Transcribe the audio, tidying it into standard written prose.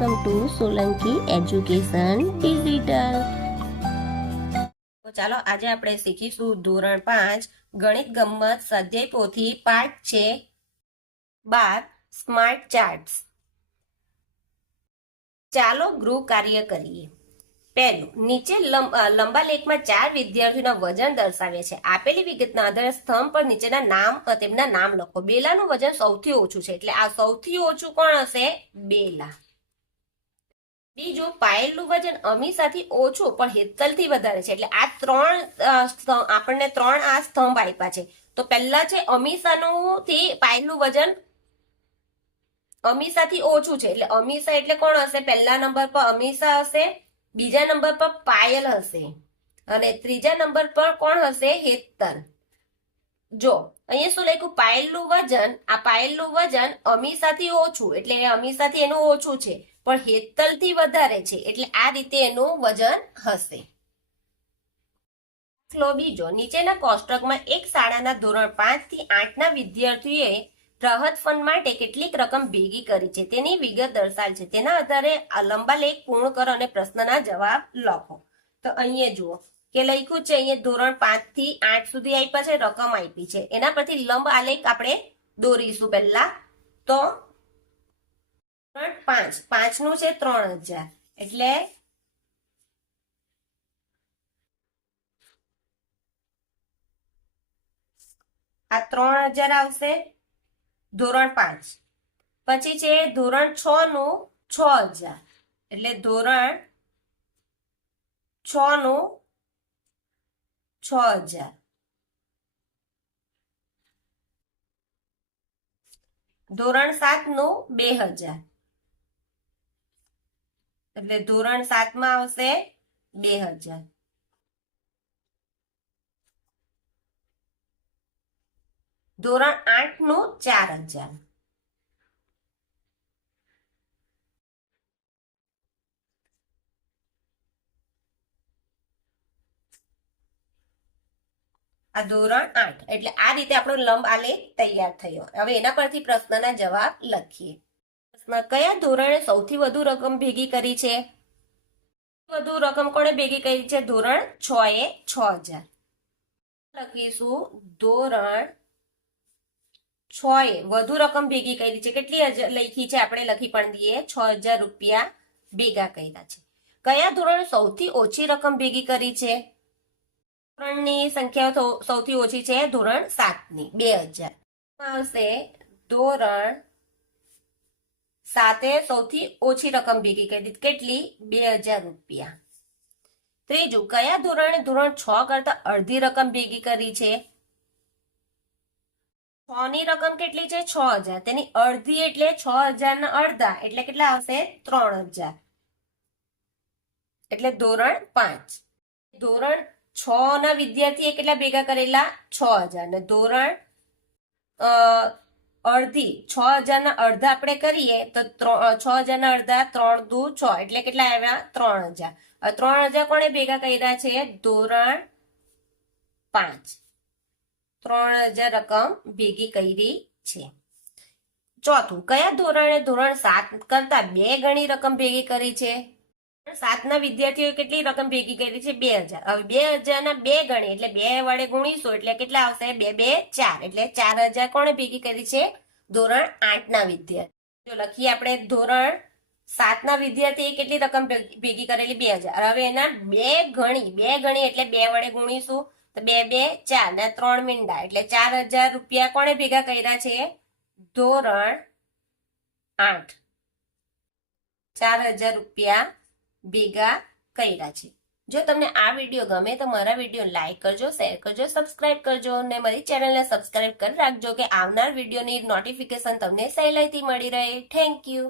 Welcome to Solanki education digital. તો ચાલો આજે આપણે શીખીશું ધોરણ 5 ગણિત ગમ્મત સ્વાધ્યાય પોથી પાઠ છે 12 સ્માર્ટ ચાર્ટ્સ। ચાલો ગૃહ કાર્ય કરીએ। પહેલું, નીચે લંબાલેખમાં 4 વિદ્યાર્થીઓના વજન દર્શાવે છે। આપેલી વિગતના આધારે સ્તંભ પર નીચેના નામ તેમના નામ લખો। બેલાનું વજન સૌથી ઓછું છે એટલે આ સૌથી ઓછું કોણ હશે? બેલા। બીજું, પાયલનું વજન અમીષાથી ઓછું પણ હેતલથી વધારે છે એટલે આ આપણને ત્રણ આ સ્તંભ આપ્યા છે। તો પહેલા છે અમીષાનું થી પાયલનું વજન અમીષાથી ઓછું છે એટલે અમીષા એટલે કોણ હશે? પહેલા નંબર પર અમીષા હશે, બીજા નંબર પર પાયલ હશે અને ત્રીજા નંબર પર કોણ હશે? હેતલ। જો અહીંયા શું લખ્યું? પાયલનું વજન, આ પાયલનું વજન અમીષાથી ઓછું એટલે અમીષાથી એનું ઓછું છે પણ હેતલથી વધારે છે એટલે આ રીતે એનું વજન હશે। દાખલો બીજો, નીચેના કોષ્ટકમાં એક શાળાના ધોરણ 5 થી 8 ના વિદ્યાર્થીઓએ રાહત ફંડ માટે કેટલીક રકમ ભેગી કરી છે તેની વિગત દર્શાવેલ છે। તેના આધારે આ લંબાલેખ પૂર્ણ કરો અને પ્રશ્નના જવાબ લખો। તો અહીંયા જુઓ કે લખ્યું છે, અહીંયા ધોરણ 5 થી 8 સુધી આપ્યા છે, રકમ આપી છે, એના પરથી લંબ આલેખ આપણે દોરીશું। પહેલા તો 5 નું છે 3000 એટલે આ 3000 આવશે ધોરણ 5। પછી છે ધોરણ 6 નું 6000 એટલે ધોરણ 6 નું 6000। ધોરણ 7 નું 2000 એટલે ધોરણ 7 માં આવશે 2000। ધોરણ 8 નું 4000। આ ધોરણ 8 એટલે આ રીતે આપણો લંબ આલેખ તૈયાર થયો। હવે એના પરથી પ્રશ્નના જવાબ લખીએ। પ્રશ્ન, કયા ધોરણે સૌથી વધુ રકમ ભેગી કરી છે? વધુ રકમ કોણે ભેગી કરી છે? ધોરણ 6 એ 6000 લખીશું। ધોરણ 6 એ વધુ રકમ ભેગી કરી છે। કેટલી લખી છે? આપણે લખી પણ દઈએ, 6000 રૂપિયા ભેગા કર્યા છે। કયા ધોરણે સૌથી ઓછી રકમ ભેગી કરી છે? ધોરણની સંખ્યા સૌથી ઓછી છે ધોરણ 7 ની 2000 આવશે। ધોરણ 7 એ સૌથી ઓછી રકમ ભેગી કરી, કેટલી? 2000 રૂપિયા। ત્રીજું, કયા ધોરણે ધોરણ 6 કરતા અડધી રકમ ભેગી કરી છે? 6 ની રકમ કેટલી છે? 6000, તેની અડધી એટલે 6000 ના અડધા એટલે કેટલા આવશે? 3000 એટલે ધોરણ 5। ધોરણ 6 ના વિદ્યાર્થીએ કેટલા ભેગા કરેલા? 6000 ને ધોરણ અડધી 6000 ના અડધા આપણે કરીએ તો 6000 ના અડધા 3 દુ 6 એટલે કેટલા આવ્યા? 3000। 3000 કોણે ભેગા કર્યા છે? ધોરણ 5 3000 રકમ ભેગી કરી છે। ચોથું, કયા ધોરણે ધોરણ 7 કરતા 2 ગણી રકમ ભેગી કરી છે? 7 ના વિદ્યાર્થીઓ કેટલી રકમ ભેગી કરી છે? 2000। હવે 2000 ના 2 ગણી એટલે 2 વડે ગુણીશું એટલે કેટલા આવશે? 2 2 4 એટલે 4000 કોણે ભેગી કરી છે? ધોરણ 8 ના વિદ્યાર્થી। જો લખીએ આપણે, ધોરણ 7 ના વિદ્યાર્થીએ કેટલી રકમ ભેગી કરેલી? 2000। હવે એના 2 ગણી એટલે 2 વડે ગુણીશું તો 2 2 4 ને 3 મીંડા એટલે 4000 રૂપિયા કોણે ભેગા કર્યા છે? ધોરણ 8 4000 રૂપિયા ભેગા કર્યા છે। જો તમને આ વિડીયો ગમે તો મારા વિડીયો લાઈક કરજો, શેર કરજો, સબસ્ક્રાઇબ કરજો અને મારી ચેનલને સબસ્ક્રાઇબ કરી રાખજો કે આવનાર વિડીયોની નોટિફિકેશન તમને સહેલાઈથી મળી રહે। Thank you.